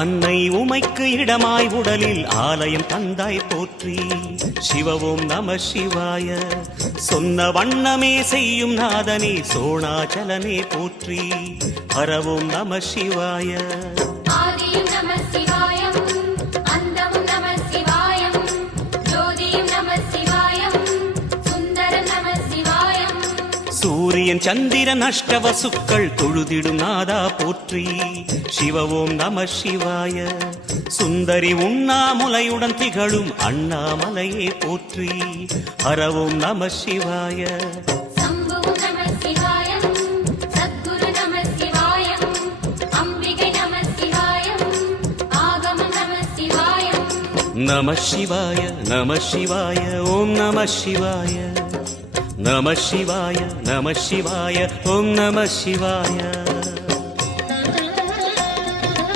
அன்னை உமைக்கு இடமாய் உடலில் ஆலயம் தந்தாய் போற்றி. சிவவோம் நம சிவாய. சொன்ன வண்ணமே செய்யும் நாதனே சோணாச்சலனே போற்றி. ஹரவோம் நம சிவாய. ஆதியும் நம சிவாயம், அந்தமும் நம சிவாயம், ஜோதியும் நம சிவாயம், சுந்தரம் நம சிவாயம். சூரியன் சந்திரன் அஷ்டவசுக்கள் தொழுதிடும் நாதா போற்றி. சிவவோம் நம சிவாய. சுந்தரி உண்ணாமுலையுடன் திகழும் அண்ணாமலையே போற்றி. ஹரவோம் நம சிவாய. சம்புவும் நம சிவாயம், சத்குரு நம சிவாயம், அம்பிகை நம சிவாயம், ஆகமம் நம சிவாயம். நம சிவாய நம சிவாய ஓம் நம சிவாய. நம சிவாய நம சிவாய ஓம் நம சிவாய.